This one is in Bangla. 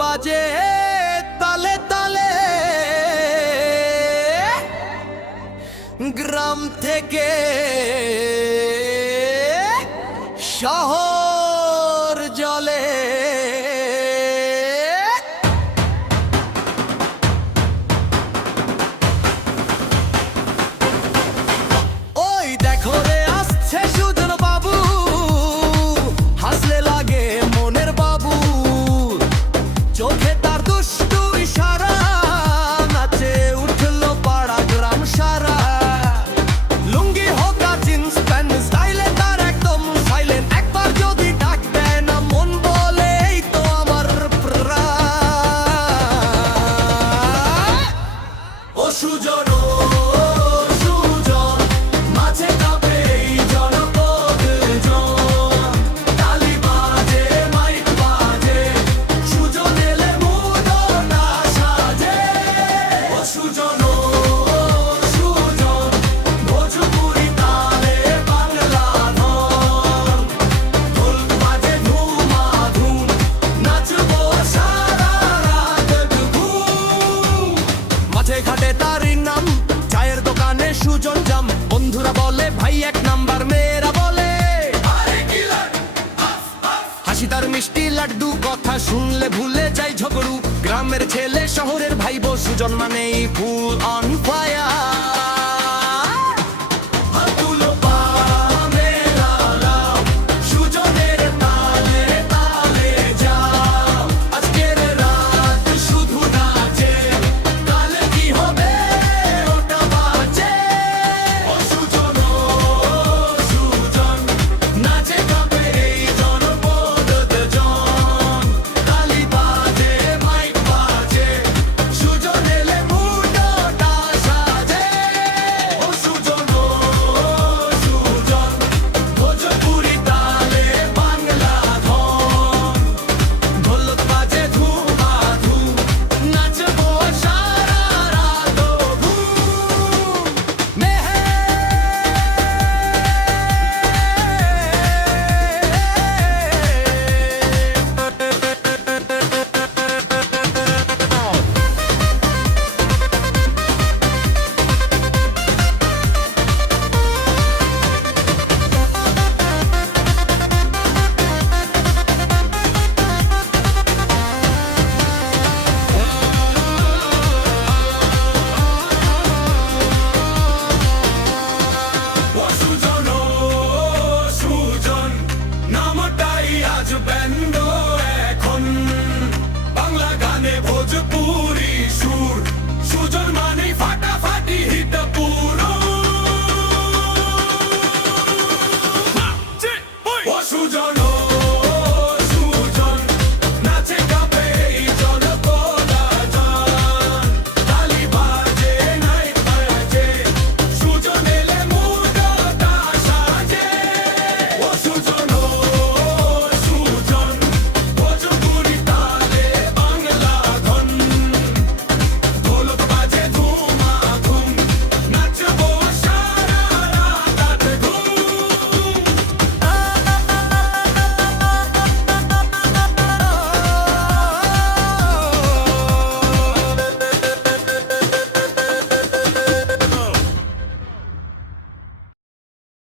বাজে তালে তালে, গ্রাম থেকে শহর জলে। ওই দেখো রে আসছে সুজন বাবু, হাসলে লাগে মনের বাবু, চোখে তার দুষ্টু ইশারা, নাচে উঠলো পাড়া গ্রাম সারা। লুঙ্গি হোকা জিন্স প্যান্ট স্টাইলে তার একদম সাইলেন্ট, একবার যদি ডাক দেয় না মন বলে এই তো আমার প্রাণ। ও সুজন, ও সুজন, মাঝে কাঁপে এই জনপদ জন, তালি বাজে মাইক বাজে, সুজন এলে মুডো না সাজে। ও সুজন, ও সুজন, ভোজপুরি তালে বাংলা ধন, ঢোল বাজে ধুমাধুম, নাচবো সারা রাত ঘুম। মাঠে ঘাটে তারই নাম, চায়ের দোকানে সুজন জাম, বন্ধুরা বলে ভাই এক নাম্বার, মেয়েরা বলে হাসি তার মিষ্টি লাড্ডু, কথা শুনলে ভুলে যাই ঝগড়ু, গ্রামের ছেলে শহরের ভাইবো, সুজন মানেই ফুল অন ফায়ার।